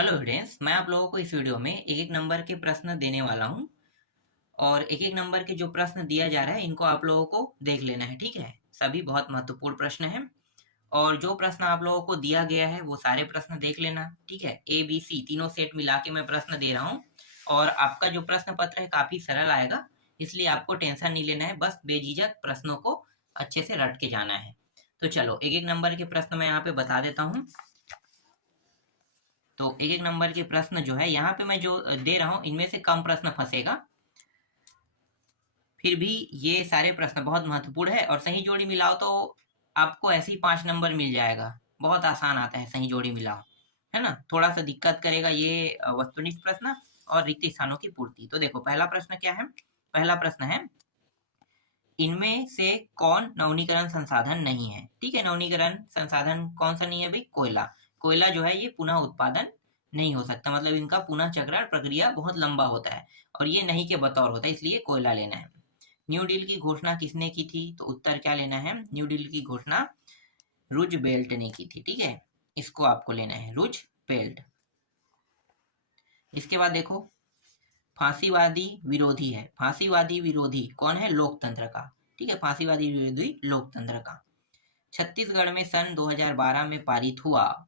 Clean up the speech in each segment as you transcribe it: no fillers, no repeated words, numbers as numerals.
Hello friends, मैं आप लोगों को इस वीडियो में एक एक नंबर के प्रश्न देने वाला हूं और एक एक नंबर के जो प्रश्न दिया जा रहा है इनको आप लोगों को देख लेना है। ठीक है, सभी बहुत महत्वपूर्ण प्रश्न हैं और जो प्रश्न आप लोगों को दिया गया है वो सारे प्रश्न देख लेना। ठीक है, ए बी सी तीनों सेट मिला के मैं प्रश्न दे रहा हूँ और आपका जो प्रश्न पत्र है काफी सरल आएगा, इसलिए आपको टेंशन नहीं लेना है। बस बेझिझक प्रश्नों को अच्छे से रट के जाना है। तो चलो एक एक नंबर के प्रश्न मैं यहाँ पे बता देता हूँ। तो एक एक नंबर के प्रश्न जो है यहाँ पे मैं जो दे रहा हूँ इनमें से कम प्रश्न फंसेगा, फिर भी ये सारे प्रश्न बहुत महत्वपूर्ण है और सही जोड़ी मिलाओ तो आपको ऐसे ही 5 नंबर मिल जाएगा। बहुत आसान आता है सही जोड़ी मिलाओ, है ना। थोड़ा सा दिक्कत करेगा ये वस्तुनिष्ठ प्रश्न और रिक्त स्थानों की पूर्ति। तो देखो पहला प्रश्न क्या है। पहला प्रश्न है, इनमें से कौन नवीनीकरण संसाधन नहीं है। ठीक है, नवीनीकरण संसाधन कौन सा नहीं है भाई? कोयला। कोयला जो है ये पुनः उत्पादन नहीं हो सकता, मतलब इनका पुनः चक्रण प्रक्रिया बहुत लंबा होता है और ये नहीं के बतौर होता है, इसलिए कोयला लेना है। न्यू डील की घोषणा किसने की थी? तो उत्तर क्या लेना है? न्यू डील की घोषणा रूजवेल्ट ने की थी। ठीक है, इसको आपको लेना है, रूजवेल्ट। इसके बाद देखो, फांसीवादी विरोधी है। फांसीवादी विरोधी कौन है? लोकतंत्र का। ठीक है, फांसीवादी विरोधी लोकतंत्र का। छत्तीसगढ़ में सन 2012 में पारित हुआ।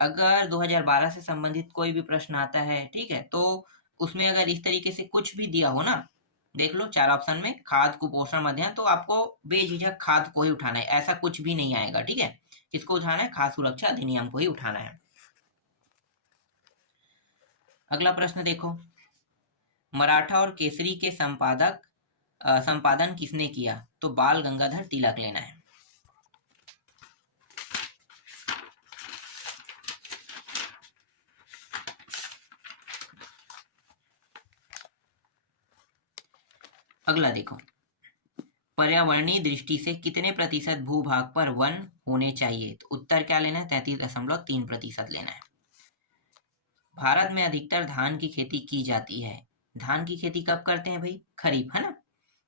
अगर 2012 से संबंधित कोई भी प्रश्न आता है, ठीक है, तो उसमें अगर इस तरीके से कुछ भी दिया हो ना, देख लो 4 ऑप्शन में खाद, कुपोषण, मध्याह्न, तो आपको बेझिझक खाद को ही उठाना है, ऐसा कुछ भी नहीं आएगा। ठीक है, किसको उठाना है? खाद्य सुरक्षा अधिनियम को ही उठाना है। अगला प्रश्न देखो, मराठा और केसरी के संपादन किसने किया? तो बाल गंगाधर तिलक लेना है। अगला देखो, पर्यावरणीय दृष्टि से कितने प्रतिशत भूभाग पर वन होने चाहिए? तो उत्तर क्या लेना है? 33.3% लेना है। भारत में अधिकतर धान की खेती की जाती है। धान की खेती कब करते हैं भाई? खरीफ, है ना।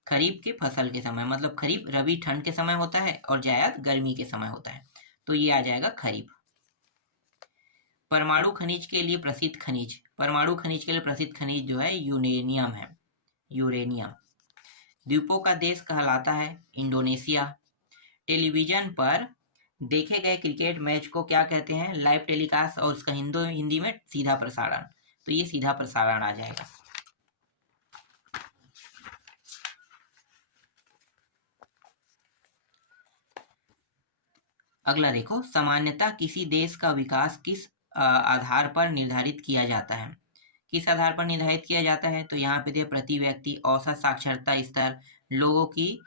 खरीफ के फसल के समय, मतलब खरीफ रबी ठंड के समय होता है और जायद गर्मी के समय होता है, तो ये आ जाएगा खरीफ। परमाणु खनिज के लिए प्रसिद्ध खनिज, परमाणु खनिज के लिए प्रसिद्ध खनिज जो है यूरेनियम है, यूरेनियम। द्वीपों का देश कहलाता है इंडोनेशिया। टेलीविजन पर देखे गए क्रिकेट मैच को क्या कहते हैं? लाइव टेलीकास्ट, और उसका हिंदी में सीधा प्रसारण, तो ये सीधा प्रसारण आ जाएगा। अगला देखो, सामान्यतः किसी देश का विकास किस आधार पर निर्धारित किया जाता है? किस आधार पर निर्धारित किया जाता है? तो यहाँ पे दिया प्रति व्यक्ति औसत साक्षरता स्तर, लोगों की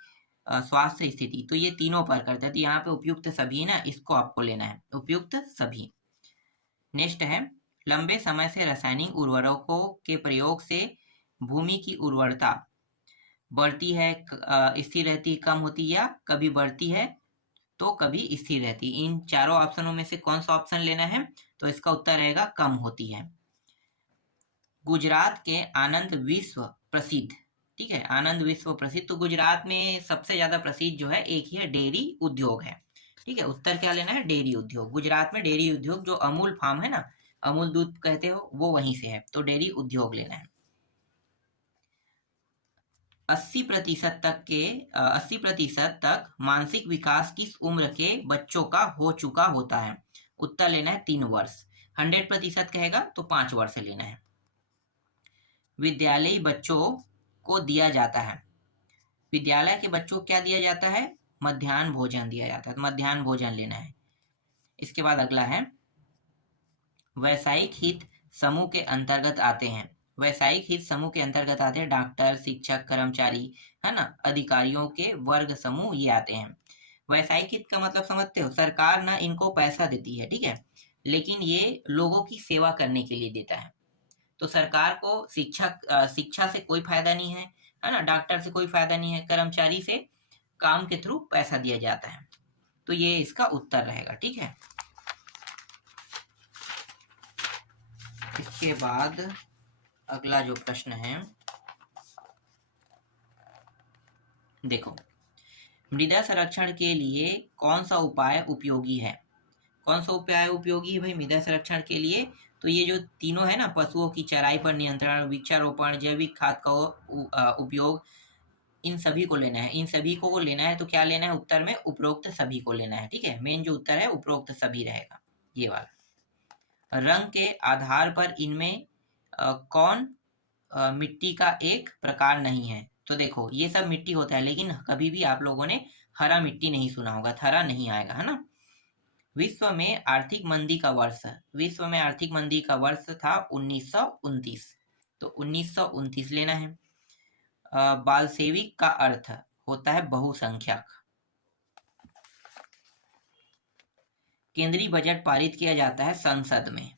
स्वास्थ्य स्थिति, तो ये तीनों पर करता है। तो यहाँ पे उपयुक्त सभी ना, इसको आपको लेना है, उपयुक्त सभी। नेक्स्ट है, लंबे समय से रासायनिक उर्वरकों के प्रयोग से भूमि की उर्वरता बढ़ती है, स्थिर रहती, कम होती, या कभी बढ़ती है तो कभी स्थिर रहती। इन चारों ऑप्शनों में से कौन सा ऑप्शन लेना है? तो इसका उत्तर रहेगा कम होती है। गुजरात के आनंद विश्व प्रसिद्ध, ठीक है, आनंद विश्व प्रसिद्ध, तो गुजरात में सबसे ज्यादा प्रसिद्ध जो है एक ही है, डेयरी उद्योग है। ठीक है, उत्तर क्या लेना है? डेयरी उद्योग। गुजरात में डेयरी उद्योग, जो अमूल फार्म है ना, अमूल दूध कहते हो, वो वहीं से है, तो डेयरी उद्योग लेना है। 80% तक मानसिक विकास किस उम्र के बच्चों का हो चुका होता है? उत्तर लेना है 3 वर्ष। 100% कहेगा तो 5 वर्ष लेना है। विद्यालयी बच्चों को दिया जाता है, विद्यालय के बच्चों को क्या दिया जाता है? मध्याह्न भोजन दिया जाता है, तो मध्याह्न भोजन लेना है। इसके बाद अगला है, वैसायिक हित समूह के अंतर्गत आते हैं। वैसायिक हित समूह के अंतर्गत आते हैं डॉक्टर, शिक्षक, कर्मचारी, है ना, अधिकारियों के वर्ग समूह, ये आते हैं। वैसायिक हित का मतलब समझते हो? सरकार ना इनको पैसा देती है, ठीक है, लेकिन ये लोगों की सेवा करने के लिए देता है। तो सरकार को शिक्षा से कोई फायदा नहीं है ना, डॉक्टर से कोई फायदा नहीं है, कर्मचारी से काम के थ्रू पैसा दिया जाता है, तो ये इसका उत्तर रहेगा। ठीक है, इसके बाद अगला जो प्रश्न है, देखो, मृदा संरक्षण के लिए कौन सा उपाय उपयोगी है? कौन सा उपाय उपयोगी है भाई मृदा संरक्षण के लिए? तो ये जो तीनों है ना, पशुओं की चराई पर नियंत्रण, वृक्षारोपण, जैविक खाद का उपयोग, इन सभी को लेना है। इन सभी को लेना है तो क्या लेना है उत्तर में? उपरोक्त सभी को लेना है। ठीक है, मेन जो उत्तर है उपरोक्त सभी रहेगा, ये वाला। रंग के आधार पर इनमें कौन मिट्टी का एक प्रकार नहीं है? तो देखो ये सब मिट्टी होता है, लेकिन कभी भी आप लोगों ने हरा मिट्टी नहीं सुना होगा, हरा नहीं आएगा, है ना। विश्व में आर्थिक मंदी का वर्ष, विश्व में आर्थिक मंदी का वर्ष था 1929, तो 1929 लेना है। बालसेविक का अर्थ होता है बहुसंख्यक। केंद्रीय बजट पारित किया जाता है संसद में।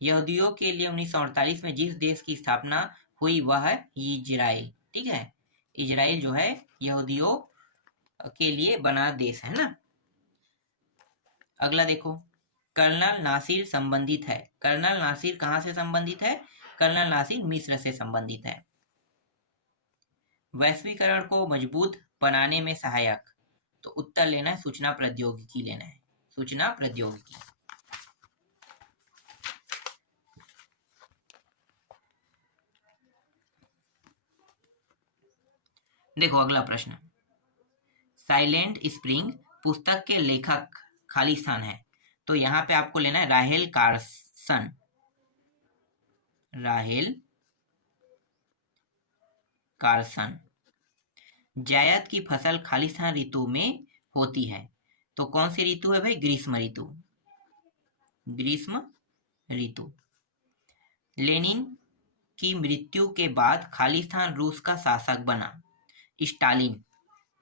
यहूदियों के लिए 1948 में जिस देश की स्थापना हुई वह है इजराइल। ठीक है, इजराइल जो है यहूदियों के लिए बना देश है ना। अगला देखो, कर्नल नासिर संबंधित है। कर्नल नासिर कहाँ से संबंधित है? कर्नल नासिर मिस्र से संबंधित है। वैश्वीकरण को मजबूत बनाने में सहायक, तो उत्तर लेना है सूचना प्रौद्योगिकी लेना है, सूचना प्रौद्योगिकी। देखो अगला प्रश्न, साइलेंट स्प्रिंग पुस्तक के लेखक खाली स्थान है, तो यहाँ पे आपको लेना है राहेल कार्सन, राहेल कार्सन। जायद की फसल खालिस्तान ऋतु में होती है, तो कौन सी ऋतु है भाई? ग्रीष्म ऋतु, ग्रीष्म ऋतु। लेनिन की मृत्यु के बाद खालिस्तान रूस का शासक बना, स्टालिन,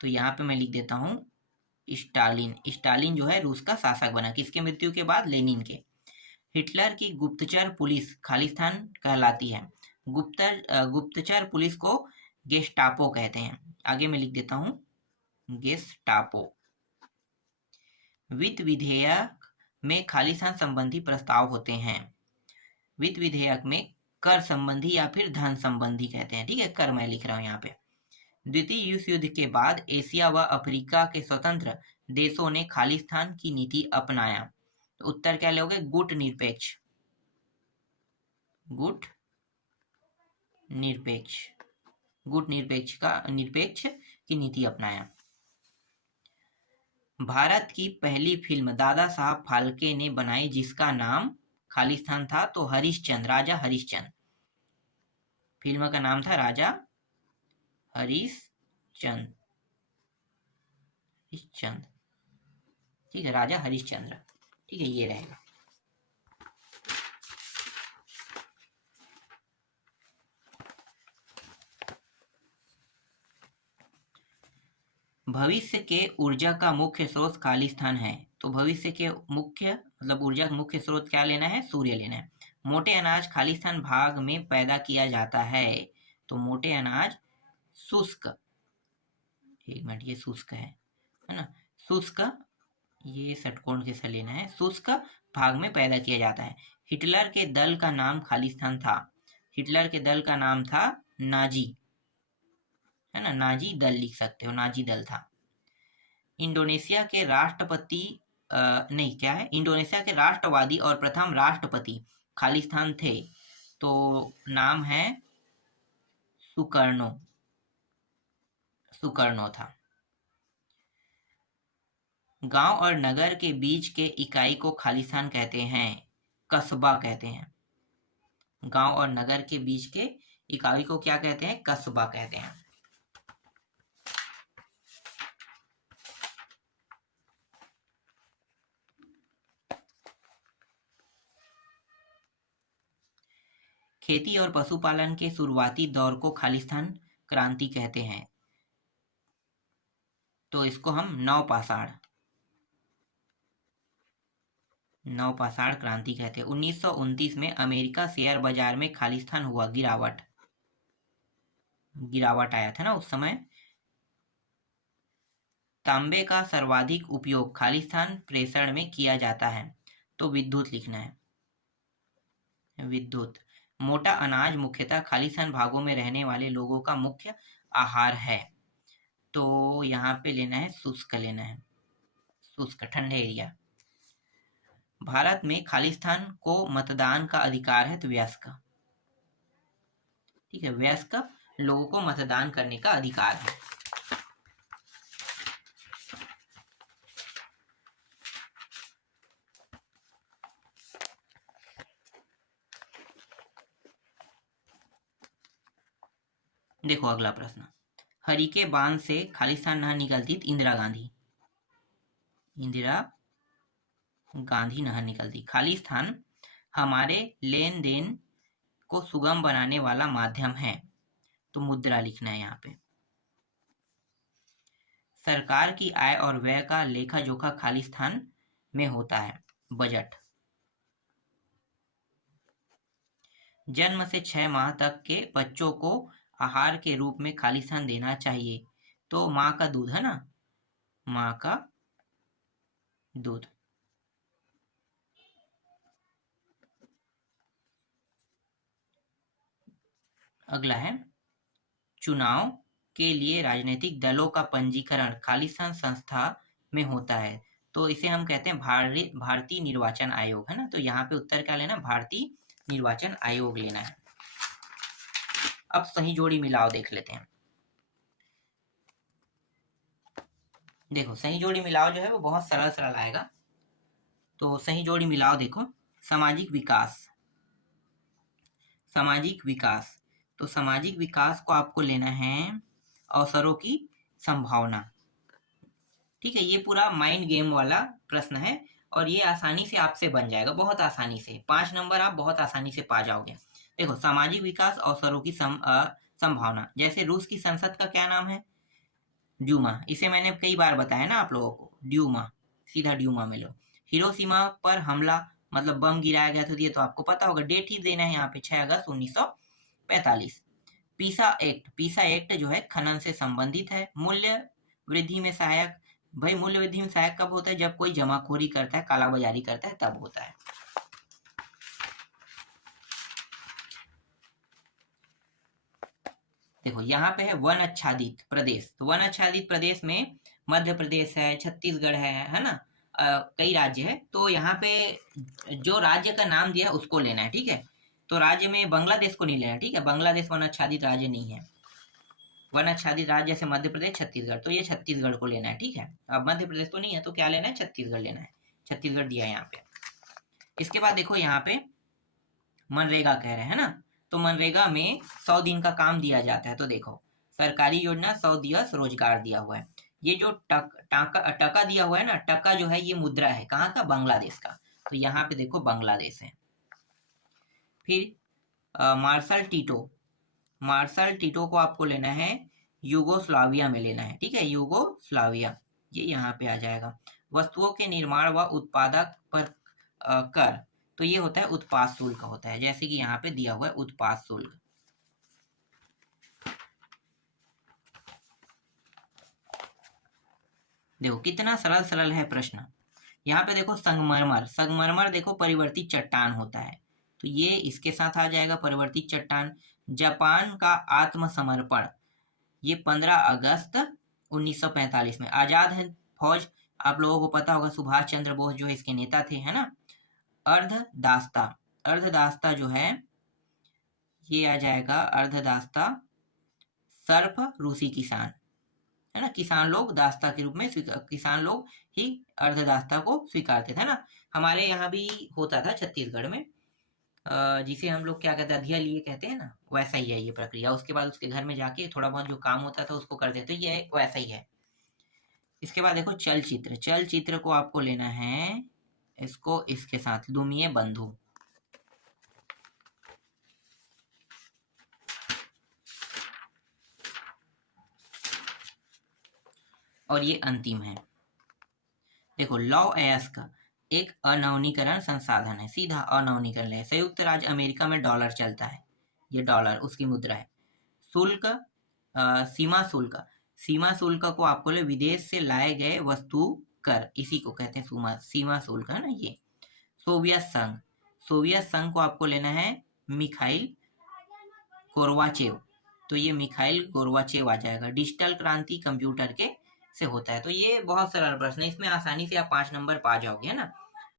तो यहाँ पे मैं लिख देता हूँ स्टालिन, स्टालिन जो है रूस का शासक बना, किसके मृत्यु के बाद? लेनिन के। हिटलर की गुप्तचर पुलिस खालिस्तान कहलाती है, गुप्तचर पुलिस को गेस्टापो कहते हैं, आगे मैं लिख देता हूँ गेस्टापो। वित्त विधेयक में खालिस्तान संबंधी प्रस्ताव होते हैं, वित्त विधेयक में कर संबंधी या फिर धन संबंधी कहते हैं। ठीक है, कर मैं लिख रहा हूँ यहाँ पे। द्वितीय विश्व युद्ध के बाद एशिया व अफ्रीका के स्वतंत्र देशों ने खालिस्तान की नीति अपनाया, तो उत्तर क्या लोगे? गुट निरपेक्ष, गुट निरपेक्ष, गुट निरपेक्ष का निरपेक्ष की नीति अपनाया। भारत की पहली फिल्म दादा साहब फाल्के ने बनाई जिसका नाम खालिस्तान था, तो हरिश्चंद्र, राजा हरिश्चंद्र। फिल्म का नाम था राजा हरिश्चंद्र, हरिश्चंद्र। ठीक है, राजा हरिश्चंद्र। ठीक है, ये रहेगा। भविष्य के ऊर्जा का मुख्य स्रोत खालिस्तान है, तो भविष्य के मुख्य मतलब ऊर्जा का मुख्य स्रोत क्या लेना है? सूर्य लेना है। मोटे अनाज खालिस्तान भाग में पैदा किया जाता है, तो मोटे अनाज शुष्क, एक मिनट, ये शुष्क है ना, शुष्क, ये षटकोण के साथ लेना है, शुष्क भाग में पैदा किया जाता है। हिटलर के दल का नाम खालिस्तान था, हिटलर के दल का नाम था नाजी, है ना, नाजी दल लिख सकते हो, नाजी दल था। इंडोनेशिया के राष्ट्रपति नहीं, क्या है? इंडोनेशिया के राष्ट्रवादी और प्रथम राष्ट्रपति खालिस्तान थे, तो नाम है सुकर्णो, सुकर्णो था। गांव और नगर के बीच के इकाई को खालिस्तान कहते हैं, कस्बा कहते हैं। गांव और नगर के बीच के इकाई को क्या कहते हैं? कस्बा कहते हैं। खेती और पशुपालन के शुरुआती दौर को खालिस्तान क्रांति कहते हैं, तो इसको हम नवपाषाण, नवपाषाण क्रांति कहते हैं। 1929 में अमेरिका शेयर बाजार में खालिस्तान हुआ गिरावट, गिरावट आया था ना उस समय। तांबे का सर्वाधिक उपयोग खालिस्तान प्रेषण में किया जाता है, तो विद्युत लिखना है, विद्युत। मोटा अनाज मुख्यतः खालिस्तान भागों में रहने वाले लोगों का मुख्य आहार है, तो यहाँ पे लेना है शुष्क, लेना है शुष्क, ठंडे एरिया। भारत में खालिस्तान को मतदान का अधिकार है, तो वयस्क, ठीक है, वयस्क लोगों को मतदान करने का अधिकार है। देखो अगला प्रश्न, हरिके बांध से खालिस्तान नहर निकलती तो इंदिरा गांधी नहर निकलती। खालिस्तान हमारे लेन देन को सुगम बनाने वाला माध्यम है, तो मुद्रा लिखना है यहाँ पे। सरकार की आय और व्यय का लेखा जोखा खालिस्तान में होता है, बजट। जन्म से 6 माह तक के बच्चों को आहार के रूप में खालिस्तान देना चाहिए, तो माँ का दूध है ना, माँ का दूध। अगला है, चुनाव के लिए राजनीतिक दलों का पंजीकरण खालिस्तान संस्था में होता है, तो इसे हम कहते हैं भारतीय निर्वाचन आयोग, है ना। तो यहाँ पे उत्तर क्या लेना, भारतीय निर्वाचन आयोग लेना है। अब सही जोड़ी मिलाओ देख लेते हैं। देखो सही जोड़ी मिलाओ जो है वो बहुत सरल सरल आएगा। तो सही जोड़ी मिलाओ, देखो सामाजिक विकास, तो सामाजिक विकास को आपको लेना है अवसरों की संभावना, ठीक है। ये पूरा माइंड गेम वाला प्रश्न है और ये आसानी से आपसे बन जाएगा, बहुत आसानी से 5 नंबर आप बहुत आसानी से पा जाओगे। देखो सामाजिक विकास अवसरों की संभावना, जैसे रूस की संसद का क्या नाम है, ड्यूमा। इसे मैंने कई बार बताया ना आप लोगों को, ड्यूमा, सीधा ड्यूमा में लो। हिरोशिमा पर हमला मतलब बम गिराया गया था, ये तो आपको पता होगा, डेट ही देना है यहाँ पे 6 अगस्त 1945। पीसा एक्ट जो है खनन से संबंधित है। मूल्य वृद्धि में सहायक, भाई मूल्य वृद्धि में सहायक कब होता है, जब कोई जमाखोरी करता है, कालाबाजारी करता है, तब होता है। देखो यहाँ पे है वन आच्छादित प्रदेश, तो वन आच्छादित प्रदेश में मध्य प्रदेश है, छत्तीसगढ़ है ना, कई राज्य है। तो यहाँ पे जो राज्य का नाम दिया है उसको लेना है, ठीक है। तो राज्य में बांग्लादेश को नहीं लेना, ठीक है, बांग्लादेश वन आच्छादित राज्य नहीं है। वन आच्छादित राज्य जैसे मध्य प्रदेश, छत्तीसगढ़, तो ये छत्तीसगढ़ को लेना है, ठीक है। अब मध्य प्रदेश तो नहीं है, तो क्या लेना है, छत्तीसगढ़ लेना है, छत्तीसगढ़ दिया है यहाँ पे। इसके बाद देखो यहाँ पे मनरेगा कह रहे हैं ना, तो मनरेगा में 100 दिन का काम दिया जाता है। तो देखो सरकारी योजना 100 दिवस रोजगार दिया हुआ है। ये जो टका दिया हुआ है ना, टका जो है ये मुद्रा है, कहाँ का, बांग्लादेश का, तो यहाँ पे देखो बांग्लादेश है। फिर मार्शल टीटो को आपको लेना है यूगोस्लाविया में लेना है, ठीक है, यूगोस्लाविया, ये यहाँ पे आ जाएगा। वस्तुओं के निर्माण व उत्पादक पर कर, तो ये होता है उत्पाद शुल्क होता है, जैसे कि यहाँ पे दिया हुआ है उत्पाद शुल्क। देखो कितना सरल सरल है प्रश्न। यहाँ पे देखो संगमरमर देखो परिवर्तित चट्टान होता है, तो ये इसके साथ आ जाएगा परिवर्तित चट्टान। जापान का आत्मसमर्पण, ये 15 अगस्त 1945 में। आजाद हिंद फौज, आप लोगों को पता होगा सुभाष चंद्र बोस जो है इसके नेता थे, है ना। अर्धदास्ता जो है ये आ जाएगा अर्धदास्ता, सर्फ रूसी किसान, है ना। किसान लोग दास्ता के रूप में, किसान लोग ही अर्धदास्ता को स्वीकारते थे ना। हमारे यहाँ भी होता था छत्तीसगढ़ में, जिसे हम लोग क्या कहते हैं, अधिया लिए कहते हैं ना, वैसा ही है ये प्रक्रिया। उसके बाद उसके घर में जाके थोड़ा बहुत जो काम होता था उसको कर देते, ये वैसा ही है। इसके बाद देखो चलचित्र को आपको लेना है इसको इसके साथ, दुमिये बंधु। और ये अंतिम है, देखो लॉ अयस्क एक अनवनीकरण संसाधन है, सीधा अनवनीकरण है। संयुक्त राज्य अमेरिका में डॉलर चलता है, ये डॉलर उसकी मुद्रा है। शुल्क, सीमा शुल्क को आपको ले विदेश से लाए गए वस्तु कर, इसी को कहते हैं सीमा शुल्क, है ना ये। सोवियत संघ को आपको लेना है मिखाइल गोर्बाचेव, तो ये मिखाइल गोर्बाचेव आ जाएगा। डिजिटल क्रांति कंप्यूटर के से होता है। तो ये बहुत सरल प्रश्न है, इसमें आसानी से आप 5 नंबर पा जाओगे, है ना।